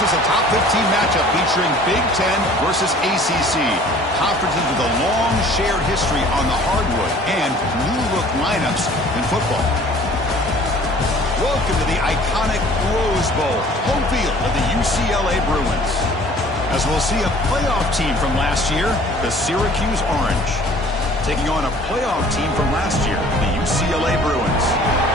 This is a top 15 matchup featuring Big Ten versus ACC. Conferences with a long shared history on the hardwood and new-look lineups in football. Welcome to the iconic Rose Bowl, home field of the UCLA Bruins. As we'll see a playoff team from last year, the Syracuse Orange, taking on a playoff team from last year, the UCLA Bruins.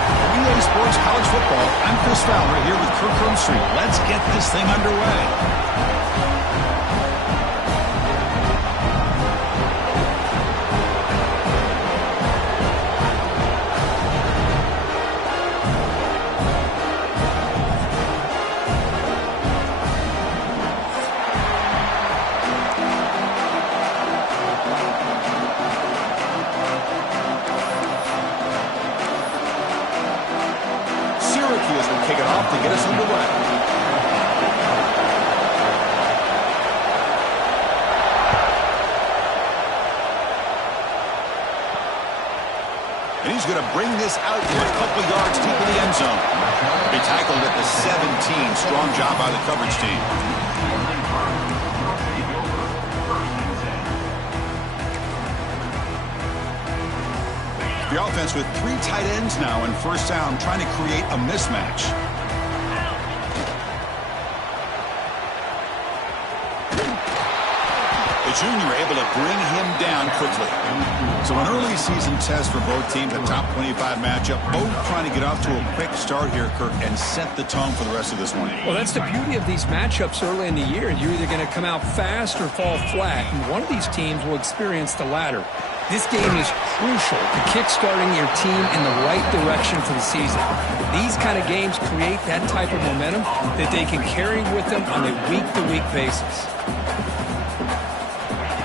For EA Sports College Football, I'm Chris Fowler here with Kirk Hermstreet. Let's get this thing underway. Kick it off to get us underway. And he's going to bring this out to a couple yards deep in the end zone. He tackled at the 17. Strong job by the coverage team. The offense with 3 tight ends now in first down, trying to create a mismatch. The junior able to bring him down quickly. So an early season test for both teams, a top 25 matchup. Both trying to get off to a quick start here, Kirk, and set the tone for the rest of this one. Well, that's the beauty of these matchups early in the year. You're either going to come out fast or fall flat, and one of these teams will experience the latter. This game is crucial to kick-starting your team in the right direction for the season. These kind of games create that type of momentum that they can carry with them on a week-to-week basis.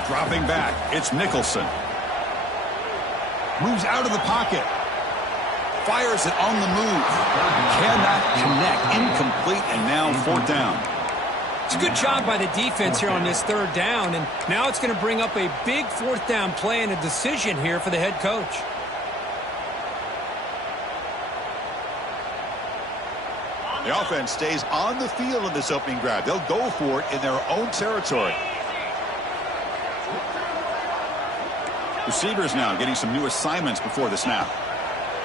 Dropping back, it's Nicholson. Moves out of the pocket. Fires it on the move. Cannot connect. Incomplete, and now 4th down. It's a good job by the defense here on this 3rd down, and now it's going to bring up a big 4th down play and a decision here for the head coach. The offense stays on the field in this opening drive. They'll go for it in their own territory. Receivers now getting some new assignments before the snap.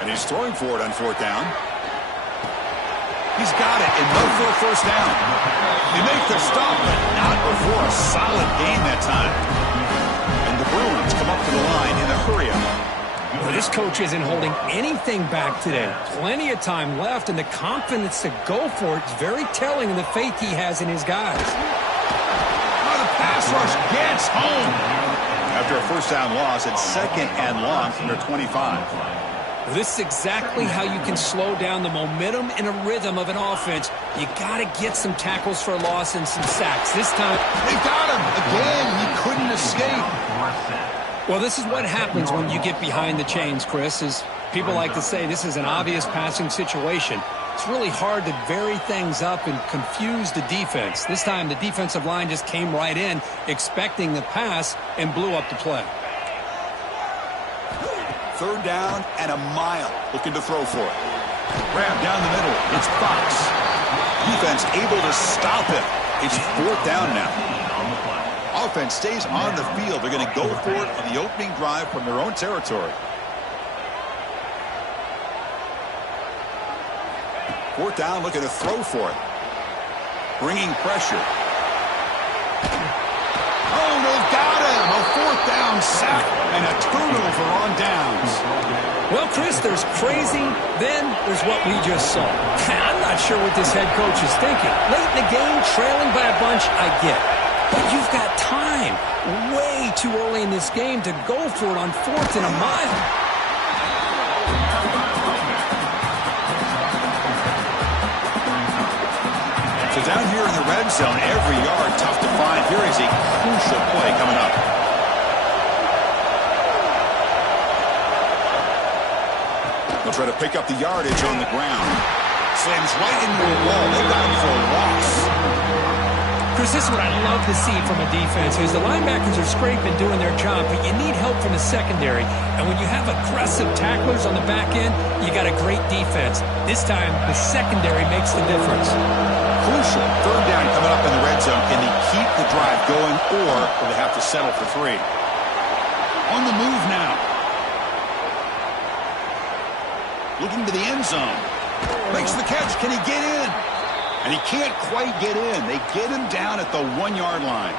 And he's throwing for it on 4th down. He's got it, and no for a first down. They make the stop, but not before a solid gain that time. And the Bruins come up to the line in a hurry-up. Well, this coach isn't holding anything back today. Plenty of time left, and the confidence to go for it is very telling of the faith he has in his guys. Oh, the pass rush gets home. After a first down loss, it's 2nd and long from their 25. Well, this is exactly how you can slow down the momentum and a rhythm of an offense. You got to get some tackles for a loss and some sacks. This time, they got him again. He couldn't escape. Well, this is what happens when you get behind the chains, Chris. As people like to say, this is an obvious passing situation. It's really hard to vary things up and confuse the defense. This time, the defensive line just came right in, expecting the pass, and blew up the play. 3rd down and a mile. Looking to throw for it. Grab down the middle. It's Fox. Defense able to stop him. It's 4th down now. Offense stays on the field. They're going to go for it on the opening drive from their own territory. 4th down, looking to throw for it. Bringing pressure. Oh, they've got him. A 4th down sack and a turnover on downs. Well, Chris, there's crazy, then there's what we just saw. I'm not sure what this head coach is thinking. Late in the game, trailing by a bunch, I get. But you've got time, way too early in this game, to go for it on 4th and a mile. So down here in the red zone, every yard tough to find. Here is a crucial play coming up. They'll try to pick up the yardage on the ground. Slams right into a wall. They got him for a loss. Chris, this is what I love to see from a defense is the linebackers are scraping, doing their job, but you need help from the secondary. And when you have aggressive tacklers on the back end, you got a great defense. This time, the secondary makes the difference. Crucial. Third down coming up in the red zone. Can they keep the drive going, or will they have to settle for 3? On the move now. Looking to the end zone. Makes the catch. Can he get in? And he can't quite get in. They get him down at the 1-yard line.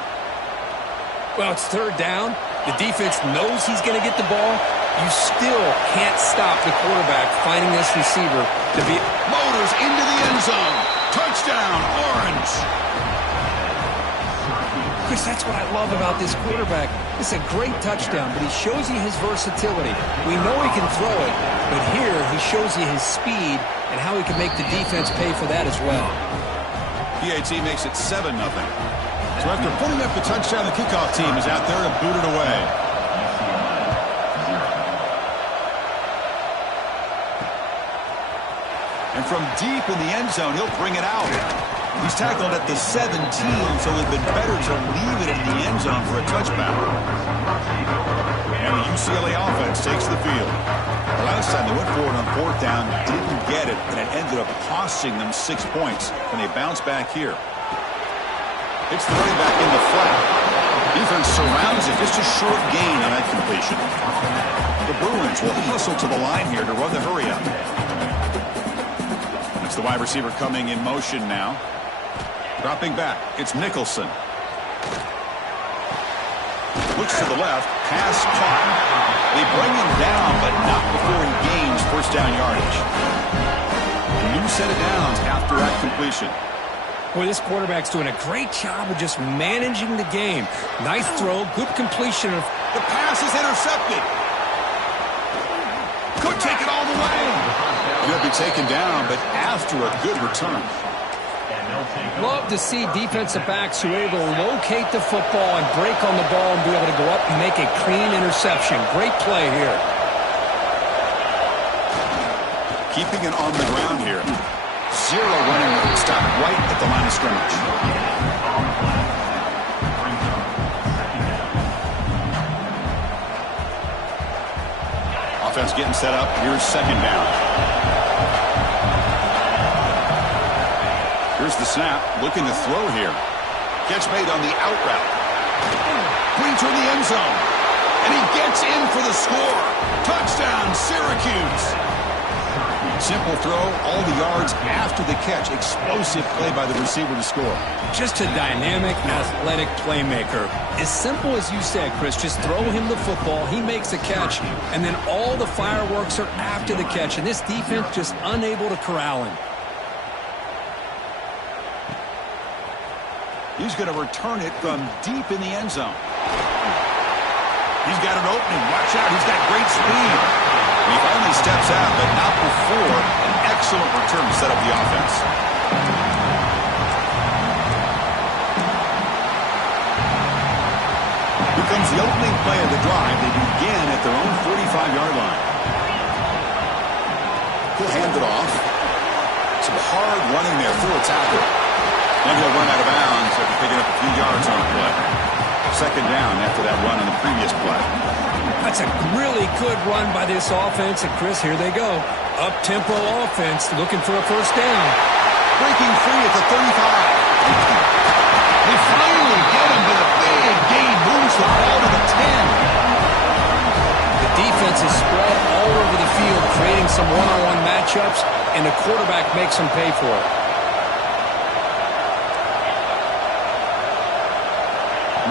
Well, it's third down. The defense knows he's going to get the ball. You still can't stop the quarterback finding this receiver to be... Motors into the end zone. Touchdown, Orange. Chris, that's what I love about this quarterback. It's a great touchdown, but he shows you his versatility. We know he can throw it, but here he shows you his speed and how he can make the defense pay for that as well. PAT makes it 7-0. So after putting up the touchdown, the kickoff team is out there to boot it away. And from deep in the end zone, he'll bring it out. He's tackled at the 17, so it would have been better to leave it in the end zone for a touchback. And the UCLA offense takes the field. The last time they went for it on fourth down, didn't get it, and it ended up costing them 6 points. Can they bounce back here? It's the running back in the flat. Defense surrounds it, just a short gain on that completion. The Bruins will hustle to the line here to run the hurry up. It's the wide receiver coming in motion now. Dropping back, it's Nicholson. Looks to the left, pass caught. They bring him down, but not before he gains first down yardage. A new set of downs after that completion. Boy, this quarterback's doing a great job of just managing the game. Nice throw, good completion. The pass is intercepted. Could take it all the way. He'll be taken down, but after a good return. Love to see defensive backs who are able to locate the football and break on the ball and be able to go up and make a clean interception. Great play here. Keeping it on the ground here. Zero running room. Stop right at the line of scrimmage. Offense getting set up. Here's second down. Here's the snap. Looking to throw here. Catch made on the out route. Brings her in the end zone. And he gets in for the score. Touchdown, Syracuse. Simple throw, all the yards after the catch. Explosive play by the receiver to score. Just a dynamic, athletic playmaker. As simple as you said, Chris, just throw him the football, he makes a catch, and then all the fireworks are after the catch, and this defense just unable to corral him. He's going to return it from deep in the end zone. He's got an opening. Watch out, he's got great speed. He finally steps out, but not before an excellent return to set up the offense. Here comes the opening play of the drive. They begin at their own 45-yard line. He'll hand it off. Some hard running there through a tackle. And he'll run out of bounds after picking up a few yards on the play. Second down after that run on the previous play. That's a really good run by this offense. And, Chris, here they go. Up-tempo offense looking for a first down. Breaking free at the 35. They finally get him, but a big gain moves the ball to the 10. The defense is spread all over the field, creating some one-on-one matchups, and the quarterback makes them pay for it.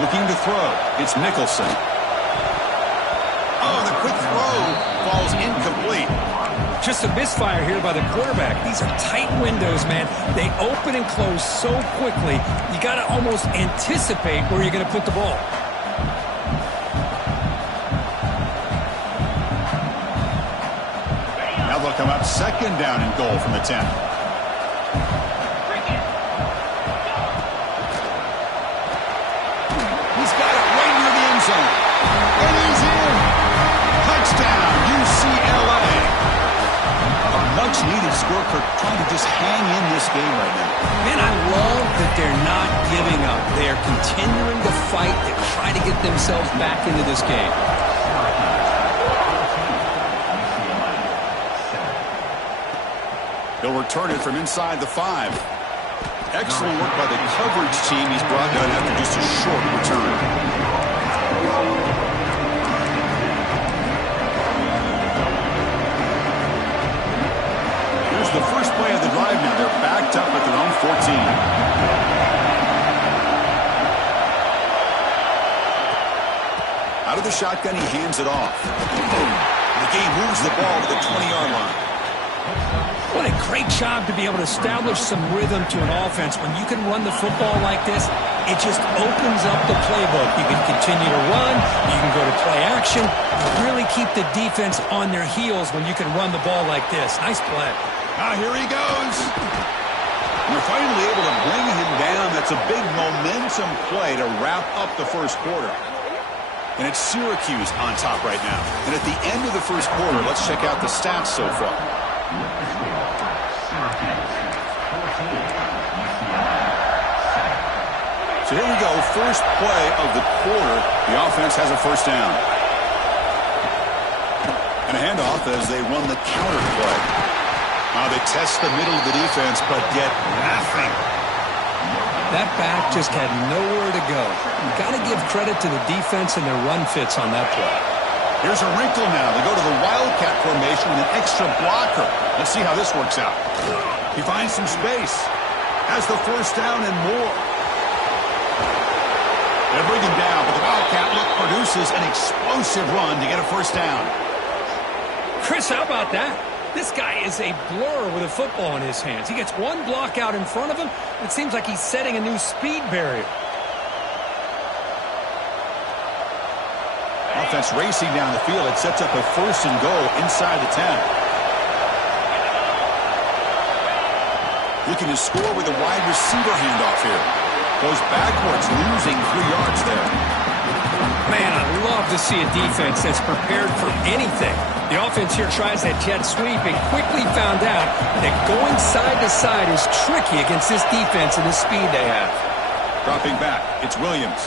Looking to throw. It's Nicholson. Oh, the quick throw falls incomplete. Just a misfire here by the quarterback. These are tight windows, man. They open and close so quickly, you got to almost anticipate where you're going to put the ball. Now they'll come up second down and goal from the 10. And he's in. Touchdown, UCLA. A much-needed score for trying to just hang in this game right now. Man, I love that they're not giving up. They are continuing to fight to try to get themselves back into this game. He'll return it from inside the 5. Excellent work by the coverage team. He's brought down after just a short return. Here's the first play of the drive now. They're backed up at their own 14. Out of the shotgun, he hands it off. The game moves the ball to the 20-yard line. What a great job to be able to establish some rhythm to an offense. When you can run the football like this, it just opens up the playbook. You can continue to run. You can go to play action. Really keep the defense on their heels when you can run the ball like this. Nice play. Here he goes. They're finally able to bring him down. That's a big momentum play to wrap up the first quarter. And it's Syracuse on top right now. And at the end of the first quarter, let's check out the stats so far. So here we go, first play of the quarter. The offense has a first down. And a handoff as they run the counter play. They test the middle of the defense, but get nothing. That back just had nowhere to go. You've got to give credit to the defense and their run fits on that play. Here's a wrinkle now. They go to the Wildcat formation with an extra blocker. Let's see how this works out. He finds some space. Has the first down and more. They bring him down, but the Wildcat look produces an explosive run to get a first down. Chris, how about that? This guy is a blur with a football in his hands. He gets one block out in front of him. It seems like he's setting a new speed barrier. Offense racing down the field. It sets up a first and goal inside the 10. Looking to score with a wide receiver handoff here. Goes backwards, losing 3 yards there. Man, I love to see a defense that's prepared for anything. The offense here tries that jet sweep and quickly found out that going side to side is tricky against this defense and the speed they have. Dropping back, it's Williams.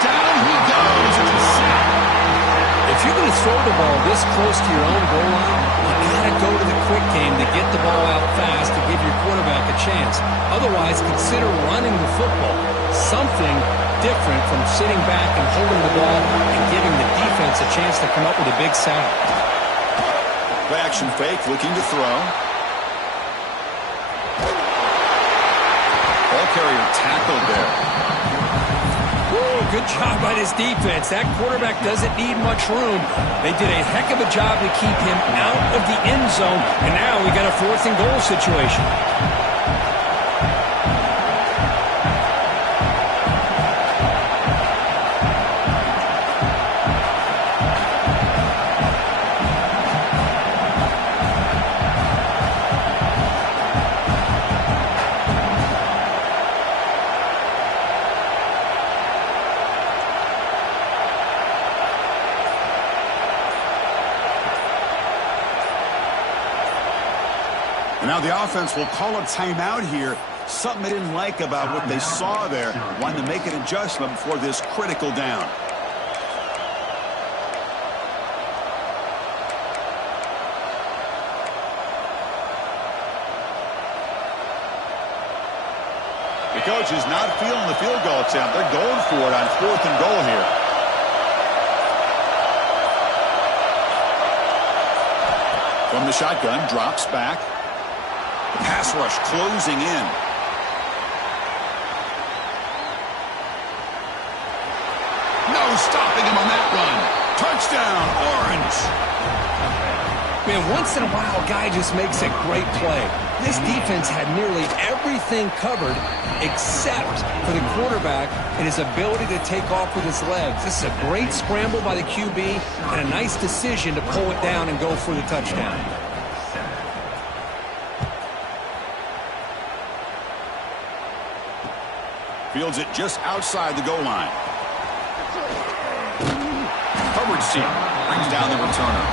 Down he goes. It's a sack. If you're going to throw the ball this close to your own goal line, you got to go to the quick game to get the ball out fast to give your quarterback a chance. Otherwise, consider running the football. Something different from sitting back and holding the ball and giving the defense a chance to come up with a big sack. Play action fake, looking to throw. Ball carrier tackled there. Woo, good job by this defense. That quarterback doesn't need much room. They did a heck of a job to keep him out of the end zone, and now we got a 4th and goal situation. Now the offense will call a timeout here. Something they didn't like about what they saw there. Wanted to make an adjustment before this critical down. The coach is not feeling the field goal attempt. They're going for it on 4th and goal here. From the shotgun, drops back. The pass rush closing in. No stopping him on that run. Touchdown, Orange. Man, once in a while, a guy just makes a great play. This defense had nearly everything covered except for the quarterback and his ability to take off with his legs. This is a great scramble by the QB and a nice decision to pull it down and go for the touchdown. Fields it just outside the goal line. Coverage team brings down the returner.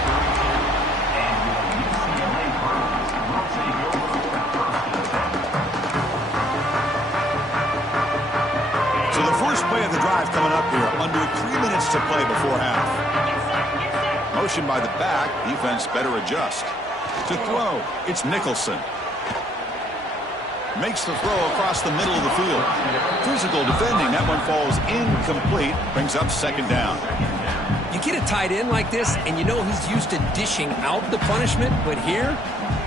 So the first play of the drive coming up here. Under 3 minutes to play before half. Motion by the back. Defense better adjust. To throw, it's Nicholson. makes the throw across the middle of the field. Physical defending. That one falls incomplete. Brings up second down. You get a tight end like this, and you know he's used to dishing out the punishment, but here,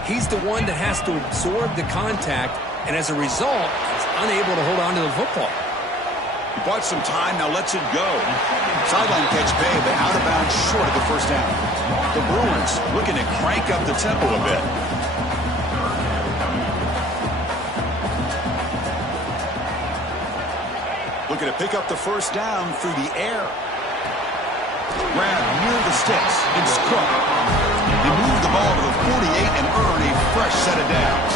he's the one that has to absorb the contact, and as a result, he's unable to hold on to the football. He bought some time, now lets it go. Sideline catch made, but out of bounds short of the first down. The Bruins looking to crank up the tempo a bit. Looking to pick up the first down through the air. Grab near the sticks. It's Cook. He moved the ball to the 48 and earn a fresh set of downs.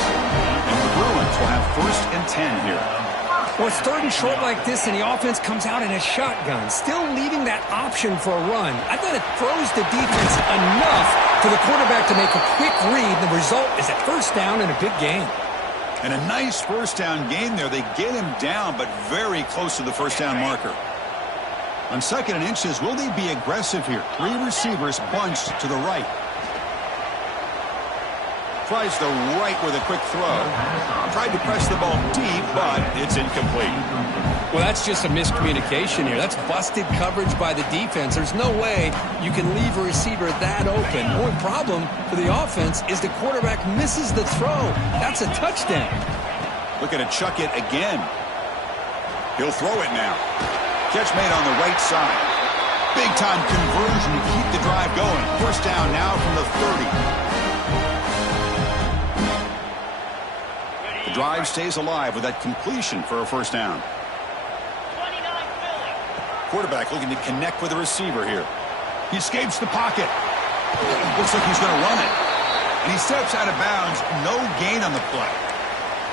And the Bruins will have 1st and 10 here. Well, it's 3rd and short like this, and the offense comes out in a shotgun, still leaving that option for a run. I thought it throws the defense enough for the quarterback to make a quick read. The result is a first down in a big game. And a nice first down gain there. They get him down, but very close to the first down marker. On 2nd and inches, will they be aggressive here? 3 receivers bunched to the right. Tries the right with a quick throw. Tried to press the ball deep, but it's incomplete. Well, that's just a miscommunication here. That's busted coverage by the defense. There's no way you can leave a receiver that open. The only problem for the offense is the quarterback misses the throw. That's a touchdown. Looking to chuck it again. He'll throw it now. Catch made on the right side. Big-time conversion to keep the drive going. First down now from the 30. The drive stays alive with that completion for a first down. Quarterback looking to connect with the receiver here. He escapes the pocket. Looks like he's going to run it. And he steps out of bounds. No gain on the play.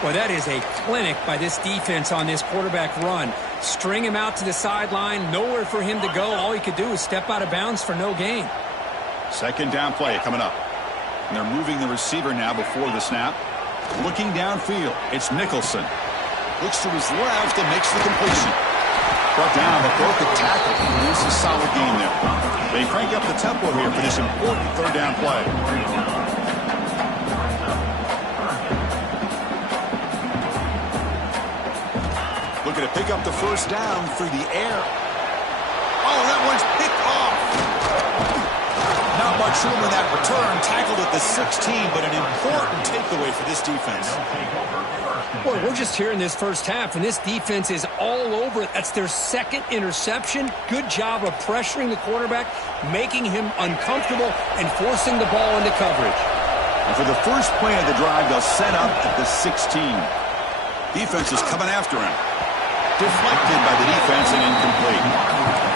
Well, that is a clinic by this defense on this quarterback run. String him out to the sideline. Nowhere for him to go. All he could do is step out of bounds for no gain. Second down play coming up. And they're moving the receiver now before the snap. Looking downfield, it's Nicholson. Looks to his left and makes the completion. Brought down, but broke the tackle. This is a solid game there. They crank up the tempo here for this important third down play. Looking to pick up the first down through the air. Oh, that one's picked off. Not much room in that return. Tackled at the 16, but an important takeaway for this defense. Boy, we're just here in this first half, and this defense is all over it. That's their 2nd interception. Good job of pressuring the quarterback, making him uncomfortable, and forcing the ball into coverage. And for the first play of the drive, they'll set up at the 16. Defense is coming after him. Deflected by the defense and incomplete.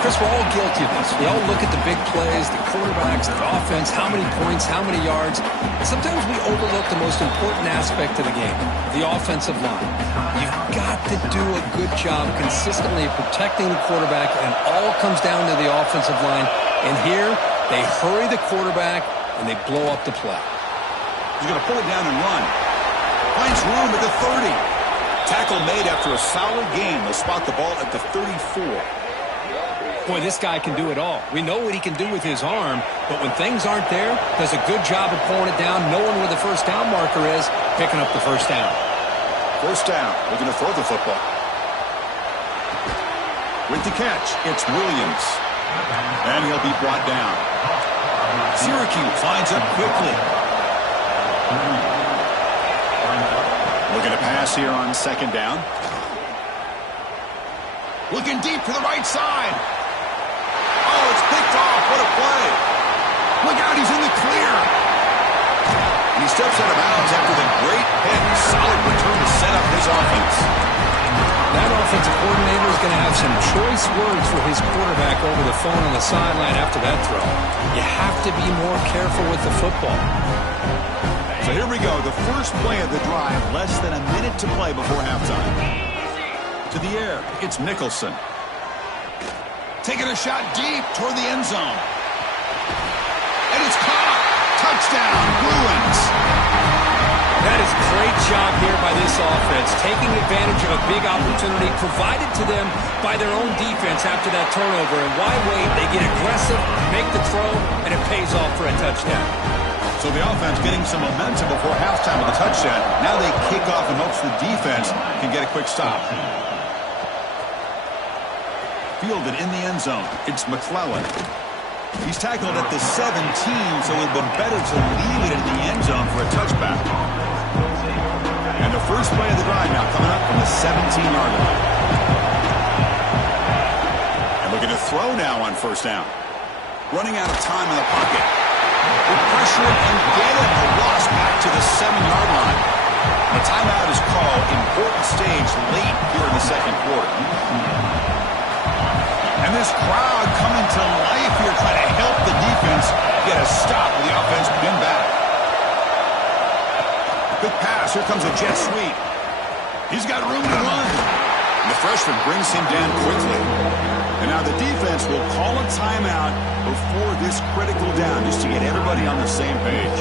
Chris, we're all guilty of this. We all look at the big plays, the quarterbacks, the offense, how many points, how many yards. Sometimes we overlook the most important aspect of the game, the offensive line. You've got to do a good job consistently protecting the quarterback, and all comes down to the offensive line. And here, they hurry the quarterback, and they blow up the play. He's going to pull it down and run. Finds room at the 30. Tackle made after a solid game. They'll spot the ball at the 34. Boy, this guy can do it all. We know what he can do with his arm, but when things aren't there, does a good job of pulling it down, knowing where the first down marker is, picking up the first down. First down, looking to throw the football. With the catch, it's Williams. And he'll be brought down. Syracuse lines up quickly. Looking to pass here on second down. Looking deep to the right side. Oh, it's picked off. What a play. Look out, he's in the clear. And he steps out of bounds after the great hit. Solid return to set up his offense. That offensive coordinator is going to have some choice words for his quarterback over the phone on the sideline after that throw. You have to be more careful with the football. So here we go, the first play of the drive, less than a minute to play before halftime. To the air, it's Nicholson. Taking a shot deep toward the end zone. And it's caught. Touchdown, Bruins. That is a great job here by this offense, taking advantage of a big opportunity provided to them by their own defense after that turnover. And why wait? They get aggressive, make the throw, and it pays off for a touchdown. So So the offense getting some momentum before halftime with a touchdown. Now they kick off in hopes the defense can get a quick stop. Fielded in the end zone. It's McClellan. He's tackled at the 17, so it would have been better to leave it in the end zone for a touchback. And the first play of the drive now coming up from the 17-yard line. And looking to throw now on first down. Running out of time in the pocket. Will pressure it and get it. A loss back to the 7-yard line. A timeout is called. Important stage late here in the second quarter. And this crowd coming to life here, trying to help the defense get a stop with the offense pinned back. Good pass. Here comes a jet sweep. He's got room to run. And the freshman brings him down quickly. And now the defense will call a timeout before this critical down just to get everybody on the same page.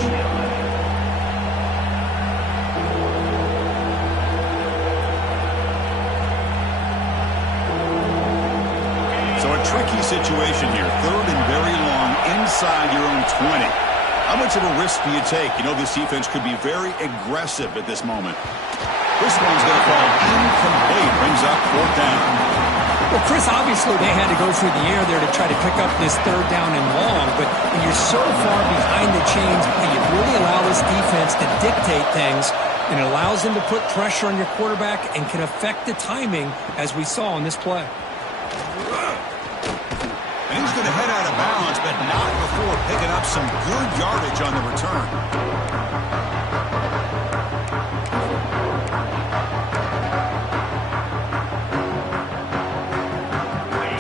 So a tricky situation here. Third and very long inside your own 20. How much of a risk do you take? You know this defense could be very aggressive at this moment. This one's going to fall incomplete. Brings up fourth down. Well, Chris, obviously they had to go through the air there to try to pick up this third down and long, but when you're so far behind the chains, you really allow this defense to dictate things, and it allows them to put pressure on your quarterback and can affect the timing, as we saw on this play. And he's going to head out of bounds, but not before picking up some good yardage on the return.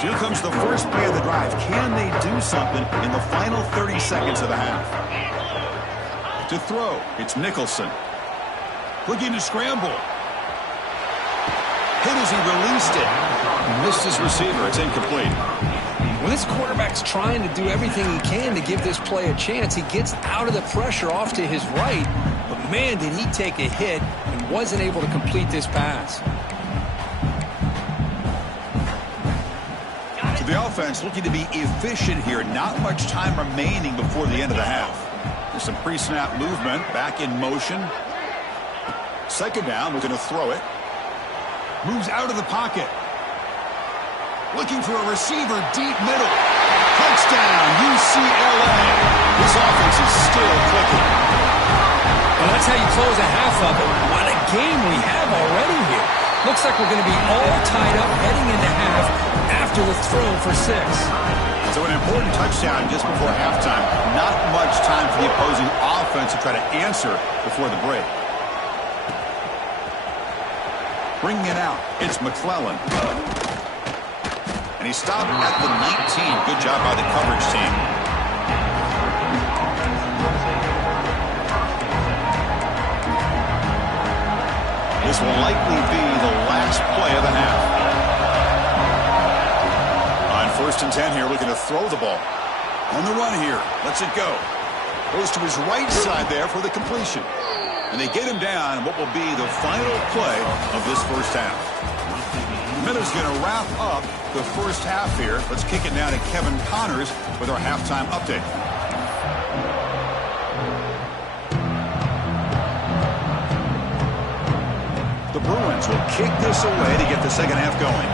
Here comes the first play of the drive. Can they do something in the final 30 seconds of the half? To throw, it's Nicholson. Looking to scramble. Hit as he released it. Missed his receiver. It's incomplete. Well, this quarterback's trying to do everything he can to give this play a chance. He gets out of the pressure off to his right, but man, did he take a hit and wasn't able to complete this pass. The offense looking to be efficient here. Not much time remaining before the end of the half. There's some pre-snap movement. Back in motion. Second down. Looking to throw it. Moves out of the pocket. Looking for a receiver deep middle. Touchdown, UCLA. This offense is still clicking. Well, that's how you close a half of it. What a game we have already here. Looks like we're going to be all tied up heading into half after the throw for 6. So an important touchdown just before halftime. Not much time for the opposing offense to try to answer before the break. Bringing it out, it's McClellan. And he stopped at the 19. Good job by the coverage team. This will likely be the last play of the half. On first and 10 here, looking to throw the ball. On the run here, lets it go. Goes to his right side there for the completion. And they get him down in what will be the final play of this first half. Miller's going to wrap up the first half here. Let's kick it down to Kevin Connors with our halftime update. The Bruins will kick this away to get the second half going.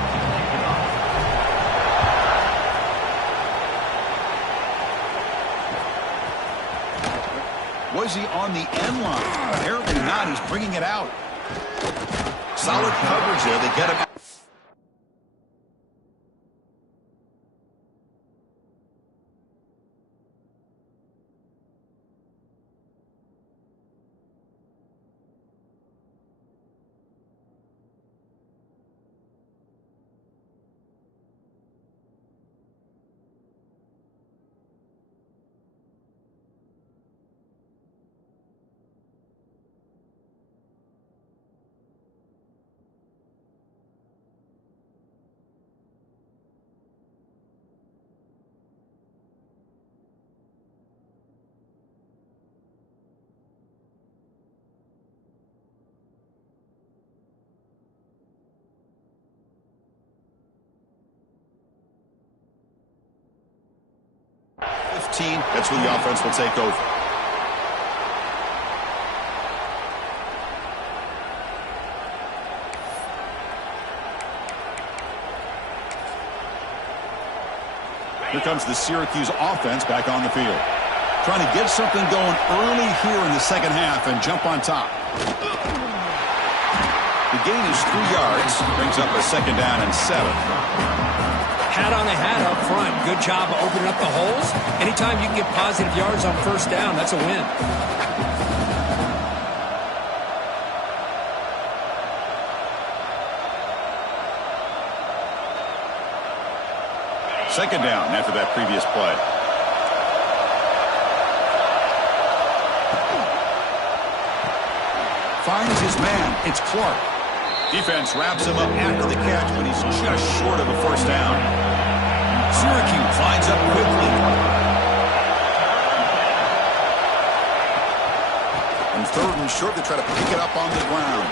Was he on the end line? Apparently not. He's bringing it out. Solid coverage there. They get him. That's where the offense will take over. Here comes the Syracuse offense back on the field. Trying to get something going early here in the second half and jump on top. The gain is 3 yards. Brings up a second down and 7. Hat on a hat up front. Good job of opening up the holes. Anytime you can get positive yards on first down, that's a win. Second down after that previous play. Finds his man. It's Clark. Defense wraps him up after the catch, but he's just short of a first down. Syracuse lines up quickly. And 3rd and short, they try to pick it up on the ground.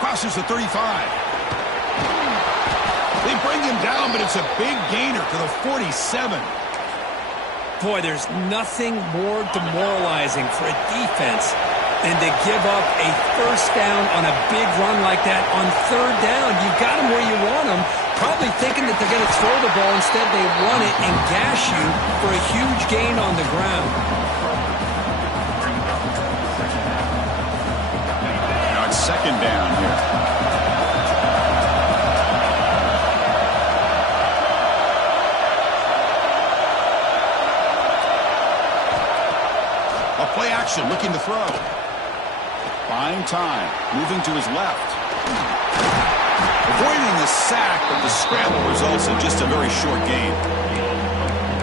Crosses the 35. They bring him down, but it's a big gainer to the 47. Boy, there's nothing more demoralizing for a defense than to give up a first down on a big run like that on 3rd down. You got them where you want them, probably thinking that they're going to throw the ball. Instead, they run it and gash you for a huge gain on the ground. Now it's second down here. A play action, looking to throw. Buying time, moving to his left. Avoiding the sack, but the scramble results in just a very short gain.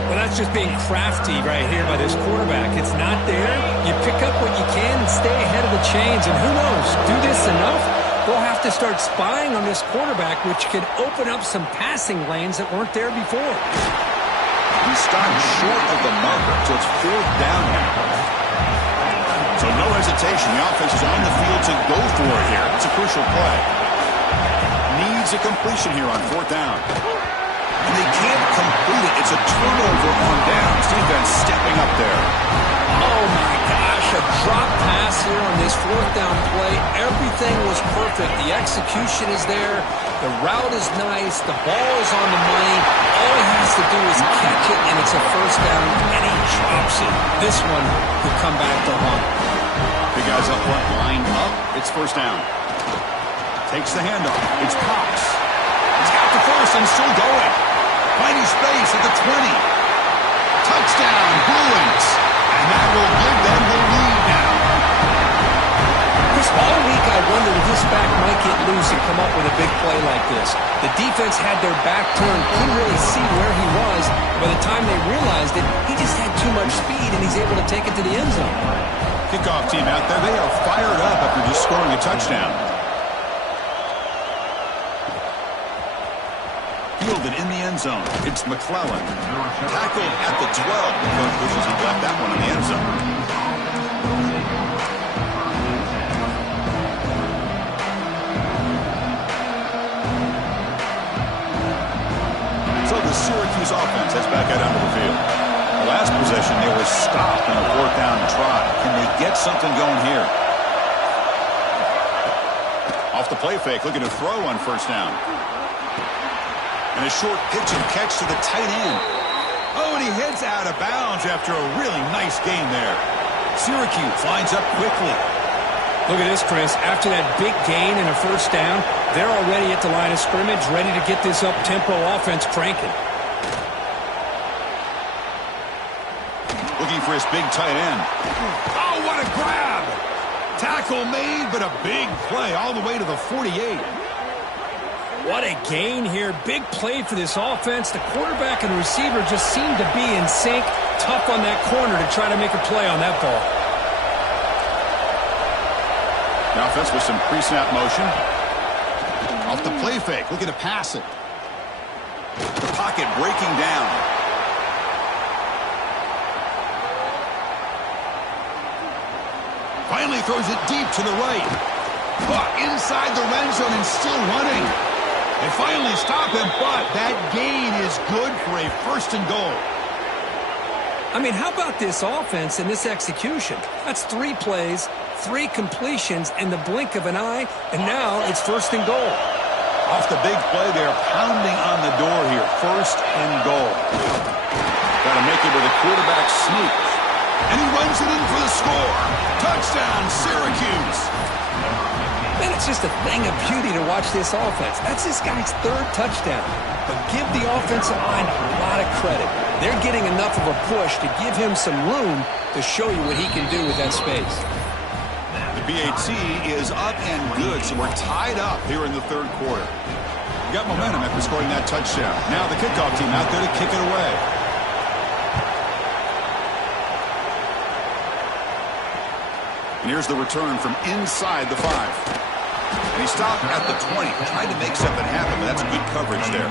Well, that's just being crafty right here by this quarterback. It's not there. You pick up what you can and stay ahead of the chains. And who knows, do this enough, we'll have to start spying on this quarterback, which could open up some passing lanes that weren't there before. He stopped short of the marker, so it's 4th down now. So no hesitation. The offense is on the field to go for it here. It's a crucial play. Needs a completion here on 4th down. And they can't complete it. It's a turnover on downs. Defense stepping up there. Oh, my gosh. A drop pass here on this 4th down play. Everything was perfect. The execution is there. The route is nice. The ball is on the money. All he has to do is catch it, and it's a first down, and he drops it. This one could come back to haunt. The guys up front lined up. It's first down. Takes the handoff. It's Cox. He's got the first and still going. Finding space at the 20. Touchdown, Bruins. And that will give them the lead now. Chris, all week I wondered if this back might get loose and come up with a big play like this. The defense had their back turned, couldn't really see where he was. By the time they realized it, he just had too much speed, and he's able to take it to the end zone. Kickoff team out there, they are fired up after just scoring a touchdown. Fielded in the end zone. It's McClellan. Tackled at the 12. The coach wishes he left that one in the end zone. So the Syracuse offense heads back out onto the field. The last possession, they were stopped on a 4th down try. Can they get something going here? Off the play fake, looking to throw on first down. And a short pitch and catch to the tight end. Oh, and he heads out of bounds after a really nice game there. Syracuse lines up quickly. Look at this, Chris. After that big gain and a first down, they're already at the line of scrimmage, ready to get this up-tempo offense cranking. Looking for his big tight end. Oh, what a grab! Tackle made, but a big play all the way to the 48. What a gain here. Big play for this offense. The quarterback and the receiver just seem to be in sync. Tough on that corner to try to make a play on that ball. The offense with some pre-snap motion. Off the play fake, looking to pass it. The pocket breaking down. Finally throws it deep to the right. Caught inside the red zone and still running. They finally stop him, but that gain is good for a 1st and goal. I mean, how about this offense and this execution? That's 3 plays, 3 completions in the blink of an eye, and now it's 1st and goal. Off the big play, they're pounding on the door here. First and goal. Got to make it with a quarterback sneak. And he runs it in for the score. Touchdown, Syracuse. Man, it's just a thing of beauty to watch this offense. That's this guy's third touchdown. But give the offensive line a lot of credit. They're getting enough of a push to give him some room to show you what he can do with that space. The BAT is up and good, so we're tied up here in the third quarter. We got momentum after scoring that touchdown. Now the kickoff team out there to kick it away. And here's the return from inside the 5. And he stopped at the 20, trying to make something happen, but that's good coverage there.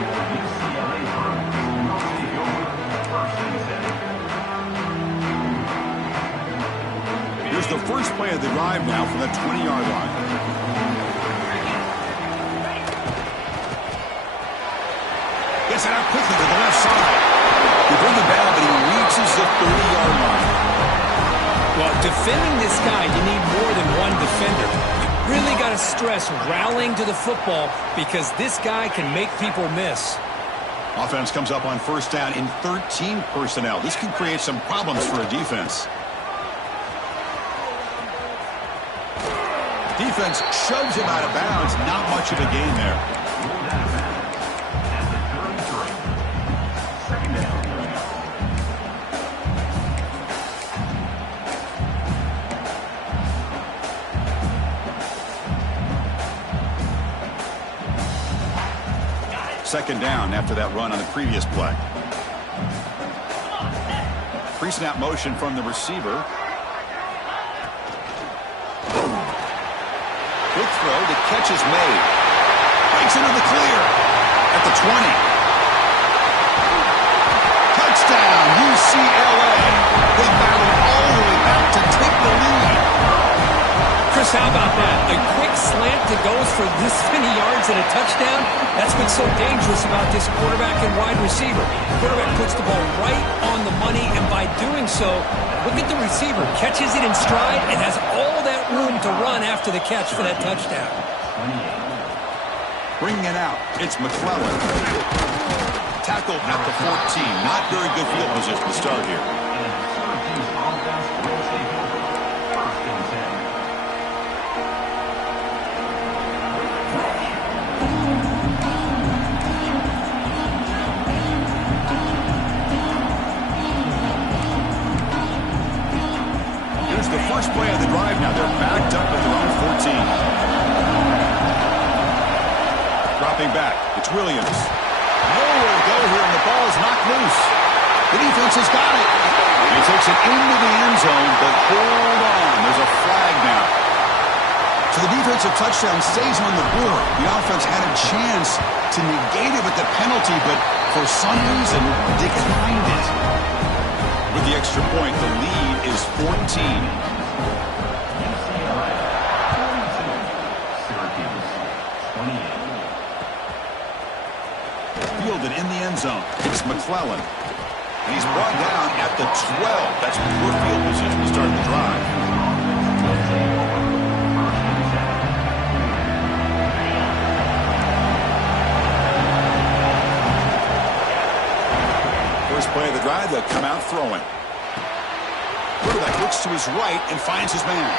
Here's the first play of the drive now from the 20-yard line. Gets it out quickly to the left side. They bring him down, but he reaches the 30-yard line. Well, defending this guy, you need more than one defender. You really got to stress rallying to the football because this guy can make people miss. Offense comes up on first down in 13 personnel. This can create some problems for a defense. Defense shoves him out of bounds. Not much of a gain there. Second down after that run on the previous play. Pre-snap motion from the receiver. Quick throw. The catch is made. Breaks into the clear at the 20. Touchdown, UCLA. They battle all the way back to take the lead. Chris, how about that? A quick slant that goes for this many yards and a touchdown. That's what's so dangerous about this quarterback and wide receiver. Quarterback puts the ball right on the money, and by doing so, look at the receiver. Catches it in stride and has all that room to run after the catch for that touchdown. Bringing it out, it's McClellan. Tackled at the 14. Not very good field position to start here. First play of the drive now. They're backed up at their own 14. Dropping back. It's Williams. Nowhere to go here, and the ball is knocked loose. The defense has got it. He takes it into the end zone, but hold on. There's a flag now. So the defensive touchdown stays on the board. The offense had a chance to negate it with the penalty, but for some reason declined it. With the extra point, the lead is 14. Fielded in the end zone. It's McClellan. And he's brought down at the 12. That's poor field position to start the drive. First play of the drive, they'll come out throwing. Quarterback looks to his right and finds his man.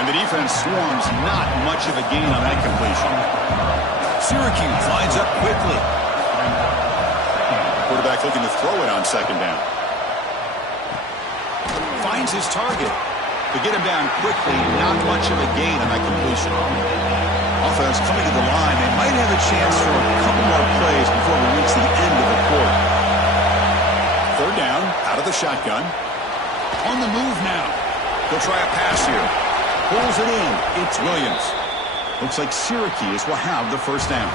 And the defense swarms. Not much of a gain on that completion. Syracuse lines up quickly. Quarterback looking to throw it on second down. Finds his target. To get him down quickly, not much of a gain on that completion. Offense coming to the line. They might have a chance for a couple more plays before we reach the end of the quarter. Third down, out of the shotgun. On the move now. He'll try a pass here. Pulls it in. It's Williams. Looks like Syracuse will have the first down.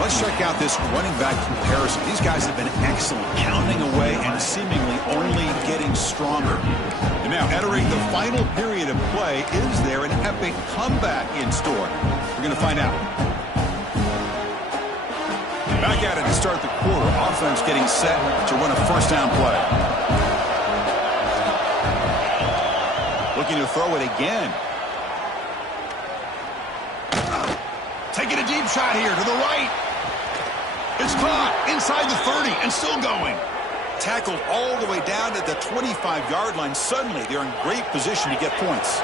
Let's check out this running back comparison. These guys have been excellent, pounding away and seemingly only getting stronger. And now, entering the final period of play, is there an epic comeback in store? We're going to find out. Back at it to start the quarter. Offense getting set to run a first down play. Looking to throw it again. Taking it deep shot here to the right. It's caught inside the 30 and still going. Tackled all the way down at the 25-yard line. Suddenly, they're in great position to get points.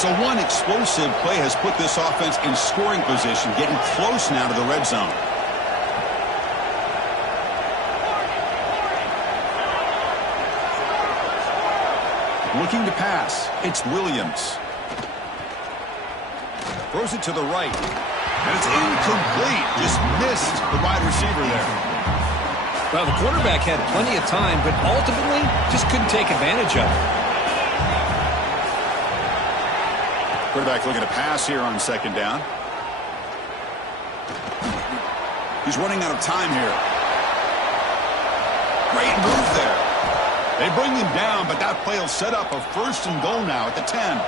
So one explosive play has put this offense in scoring position, getting close now to the red zone. Looking to pass. It's Williams. Throws it to the right. And it's incomplete. Just missed the wide receiver there. Well, the quarterback had plenty of time, but ultimately just couldn't take advantage of it. Quarterback looking to pass here on second down. He's running out of time here. Great move there. They bring him down, but that play will set up a first and goal now at the 10.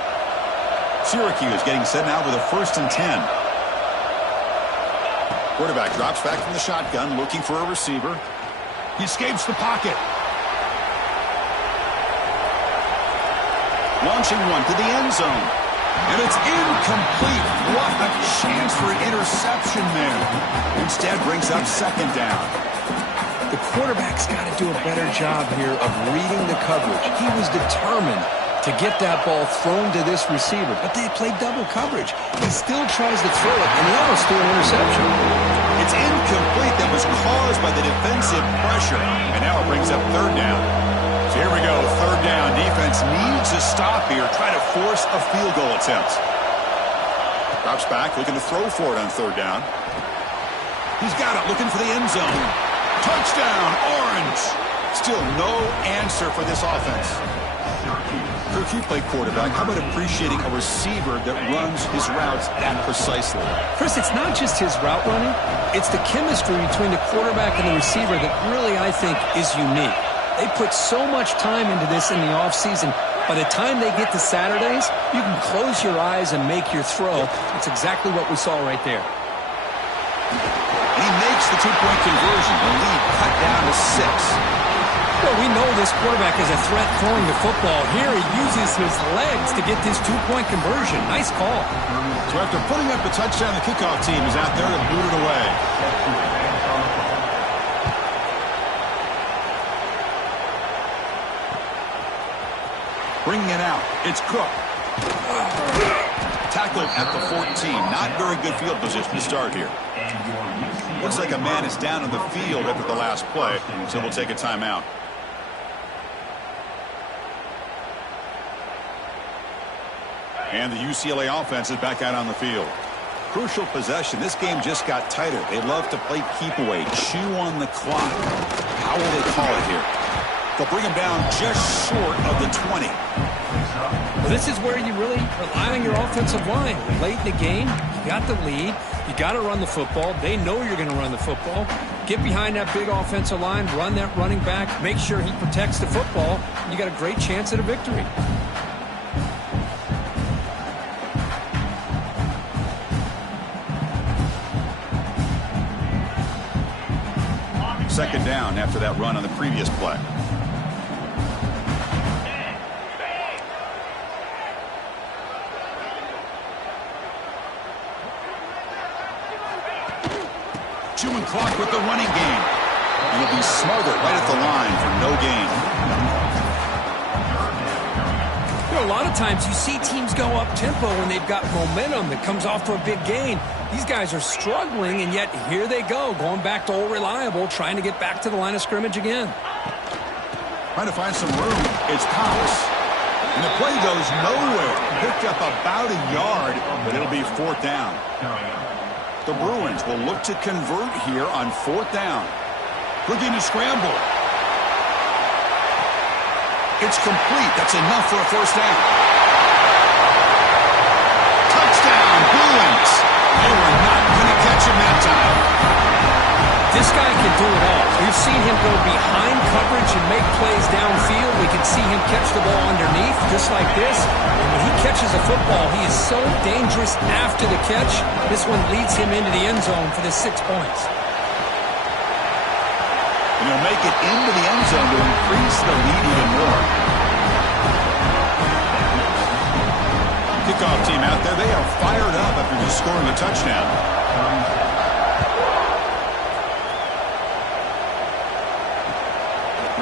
Syracuse getting set now with a first and 10. Quarterback drops back from the shotgun, looking for a receiver. He escapes the pocket. Launching one to the end zone. And it's incomplete. What a chance for an interception there. Instead brings up second down. The quarterback's got to do a better job here of reading the coverage. He was determined to get that ball thrown to this receiver, but they played double coverage. He still tries to throw it, and he almost threw an interception. It's incomplete. That was caused by the defensive pressure. And now it brings up third down. So here we go, third down. Defense needs a stop here, trying to force a field goal attempt. Drops back, looking to throw for it on third down. He's got it, looking for the end zone. Touchdown, Orange. Still no answer for this offense. Kirk, you play quarterback. How about appreciating a receiver that runs his routes that precisely? Chris, it's not just his route running. It's the chemistry between the quarterback and the receiver that really, I think, is unique. They put so much time into this in the offseason. By the time they get to Saturdays, you can close your eyes and make your throw. That's exactly what we saw right there. He makes the two-point conversion. The lead cut down to 6. Well, we know this quarterback is a threat throwing the football. Here he uses his legs to get this two-point conversion. Nice call. So after putting up the touchdown, the kickoff team is out there to boot it away. Bringing it out. It's Cook. Tackled at the 14. Not very good field position to start here. Looks like a man is down on the field after the last play, so we'll take a timeout. And the UCLA offense is back out on the field. Crucial possession. This game just got tighter. They love to play keep away, chew on the clock. How will they call it here? They'll bring him down just short of the 20. Well, this is where you really rely on your offensive line. Late in the game, you got the lead. You got to run the football. They know you're going to run the football. Get behind that big offensive line, run that running back, make sure he protects the football. You got a great chance at a victory. Second down after that run on the previous play. Chewing clock with the running game. He'll be smothered right at the line for no gain. You know, a lot of times you see teams go up-tempo when they've got momentum that comes off for a big gain. These guys are struggling, and yet here they go, going back to old reliable, trying to get back to the line of scrimmage again. Trying to find some room. It's Cox. And the play goes nowhere. Picked up about a yard, but it'll be fourth down. The Bruins will look to convert here on fourth down. Looking to scramble. It's complete. That's enough for a first down. Touchdown, Bruins. They were not going to catch him that time. This guy can do it all. We've seen him go behind coverage and make plays downfield. We can see him catch the ball underneath, just like this. And when he catches a football, he is so dangerous after the catch. This one leads him into the end zone for the 6 points. And he'll make it into the end zone to increase the lead even more. Kickoff team out there, they are fired up after just scoring a touchdown.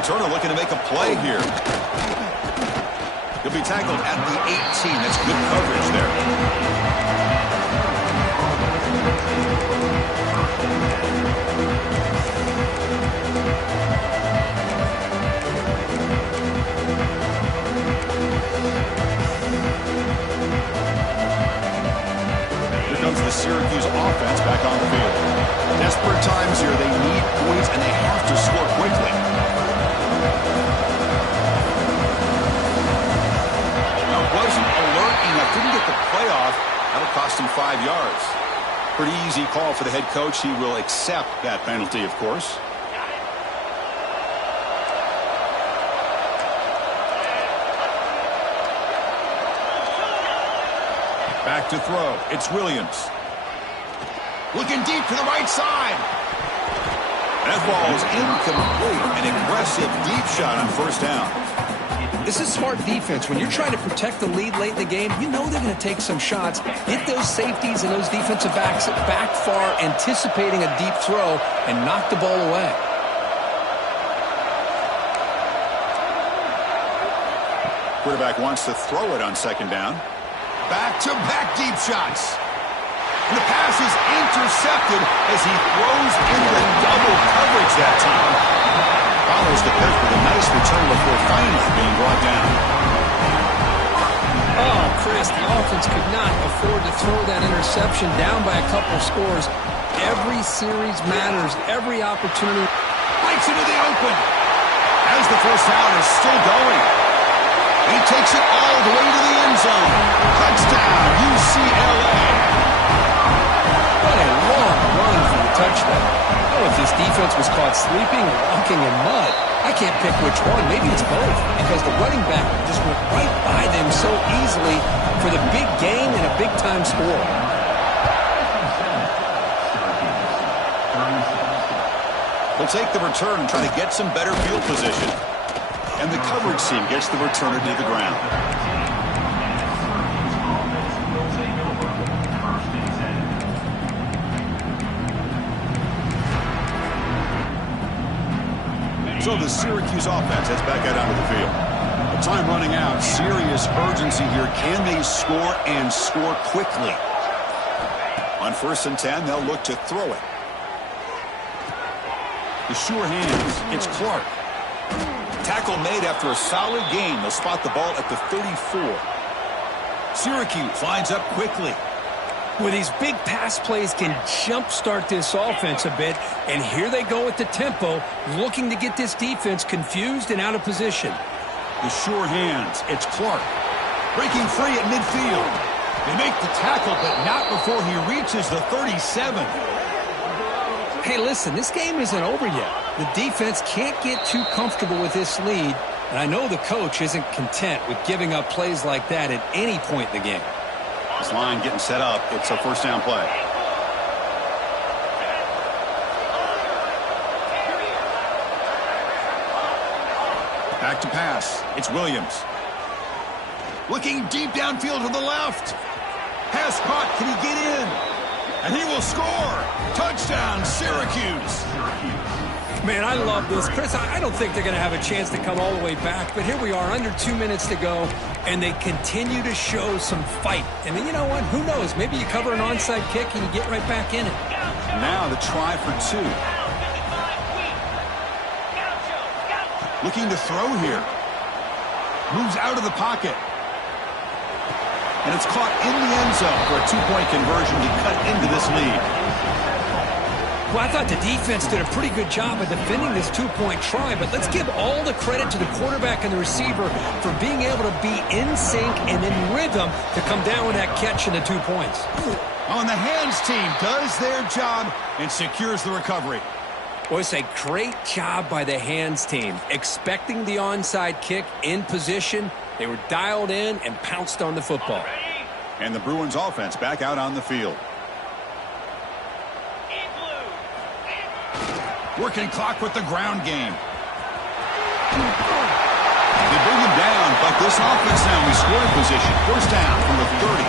Returner looking to make a play here. He'll be tackled at the 18. That's good coverage there. Here comes the Syracuse offense back on the field. Desperate times here. They need points, and they have to score quickly. Wasn't alert enough, didn't get the playoff. That'll cost him 5 yards. Pretty easy call for the head coach. He will accept that penalty, of course. Back to throw. It's Williams. Looking deep to the right side. That ball is incomplete. An aggressive deep shot on first down. This is smart defense. When you're trying to protect the lead late in the game, you know they're going to take some shots, hit those safeties and those defensive backs back far, anticipating a deep throw, and knock the ball away. Quarterback wants to throw it on second down. Back-to-back deep shots. And the pass is intercepted as he throws into double coverage that time. Follows the pitch with a nice return before finally being brought down. Oh, Chris, the offense could not afford to throw that interception down by a couple scores. Every series matters. Every opportunity. Bites into the open. As the first down is still going. He takes it all the way to the end zone. Touchdown, UCLA. What a long run for the touchdown. Oh, if this defense was caught sleeping or walking in mud, I can't pick which one. Maybe it's both, because the running back just went right by them so easily for the big gain and a big-time score. He'll take the return and try to get some better field position. And the coverage team gets the returner to the ground. So the Syracuse offense heads back out onto the field. The time running out. Serious urgency here. Can they score and score quickly? On 1st and 10, they'll look to throw it. The sure hands. It's Clark. Tackle made after a solid gain. They'll spot the ball at the 34. Syracuse lines up quickly. Well, these big pass plays can jumpstart this offense a bit, and here they go at the tempo, looking to get this defense confused and out of position. The sure hands. It's Clark. Breaking free at midfield. They make the tackle, but not before he reaches the 37. Hey, listen, this game isn't over yet. The defense can't get too comfortable with this lead, and I know the coach isn't content with giving up plays like that at any point in the game. This line getting set up. It's a first down play. Back to pass. It's Williams. Looking deep downfield to the left. Pass caught. Can he get in? And he will score. Touchdown, Syracuse. Man, I love this. Chris, I don't think they're going to have a chance to come all the way back, but here we are, under 2 minutes to go, and they continue to show some fight. And then, you know what? Who knows? Maybe you cover an onside kick and you get right back in it. Now the try for 2. Looking to throw here. Moves out of the pocket. And it's caught in the end zone for a 2-point conversion to cut into this lead. Well, I thought the defense did a pretty good job of defending this 2-point try, but let's give all the credit to the quarterback and the receiver for being able to be in sync and in rhythm to come down with that catch and the 2 points. On the hands team does their job and secures the recovery. Well, it's a great job by the hands team. Expecting the onside kick in position, they were dialed in and pounced on the football. And the Bruins offense back out on the field. Working clock with the ground game. They bring him down, but this offense now in scoring position. First down from the 30.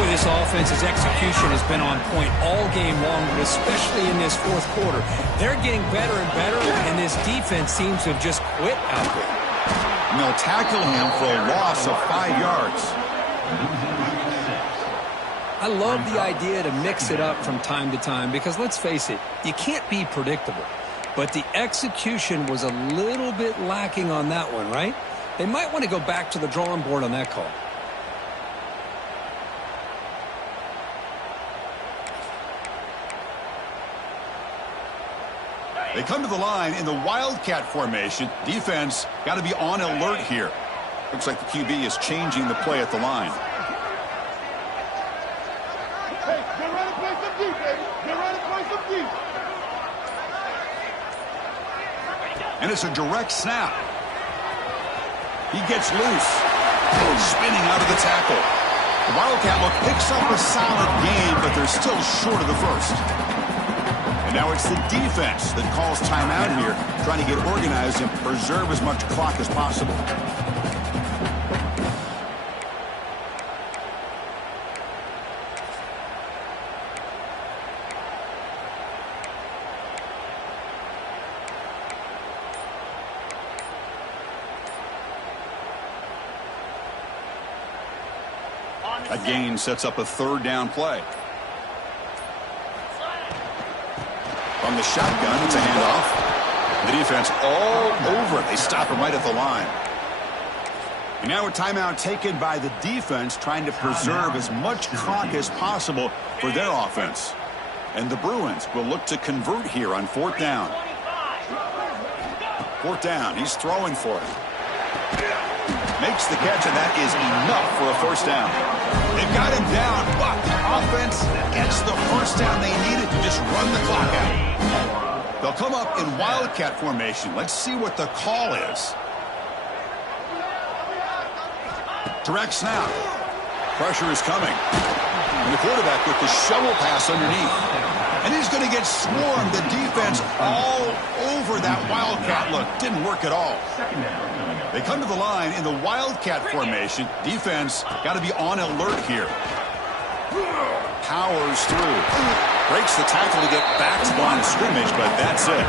Boy, this offense's execution has been on point all game long, but especially in this fourth quarter. They're getting better and better, and this defense seems to have just quit out there. And they'll tackle him for a loss of 5 yards. I love the idea to mix it up from time to time because, let's face it, you can't be predictable. But the execution was a little bit lacking on that one, right? They might want to go back to the drawing board on that call. They come to the line in the Wildcat formation. Defense got to be on alert here. Looks like the QB is changing the play at the line. Hey, get ready to play some deep, baby. Get ready to play some deep. And it's a direct snap. He gets loose. Spinning out of the tackle. The Wildcat look picks up a solid game, but they're still short of the first. And now it's the defense that calls timeout here, trying to get organized and preserve as much clock as possible. That gain sets up a third down play. From the shotgun, it's a handoff. The defense all over it. They stop him right at the line. And now a timeout taken by the defense, trying to preserve as much clock as possible for their offense. And the Bruins will look to convert here on fourth down. Fourth down, he's throwing for it. Makes the catch, and that is enough for a first down. They've got him down, but the offense gets the first down they needed to just run the clock out. They'll come up in Wildcat formation. Let's see what the call is. Direct snap. Pressure is coming. And the quarterback with the shovel pass underneath. And he's going to get swarmed. The defense all over that Wildcat look. Didn't work at all. They come to the line in the Wildcat formation. Defense got to be on alert here. Powers through. Breaks the tackle to get back to the line of scrimmage, but that's it.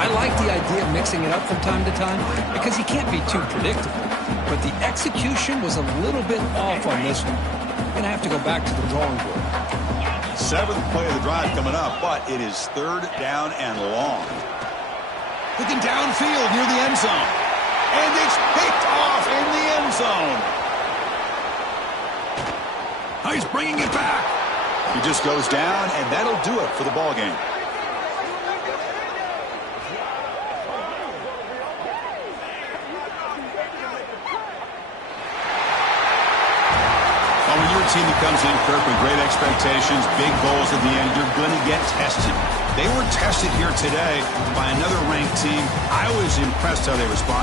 I like the idea of mixing it up from time to time because you can't be too predictable. But the execution was a little bit off on this one. Going to have to go back to the drawing board. Seventh play of the drive coming up, but it is third down and long. Looking downfield near the end zone. And it's picked off in the end zone. Now he's bringing it back. He just goes down, and that'll do it for the ball game. Well, when you're a team that comes in, Kirk, with great expectations, big goals at the end, you're going to get tested. They were tested here today by another ranked team. I was impressed how they responded.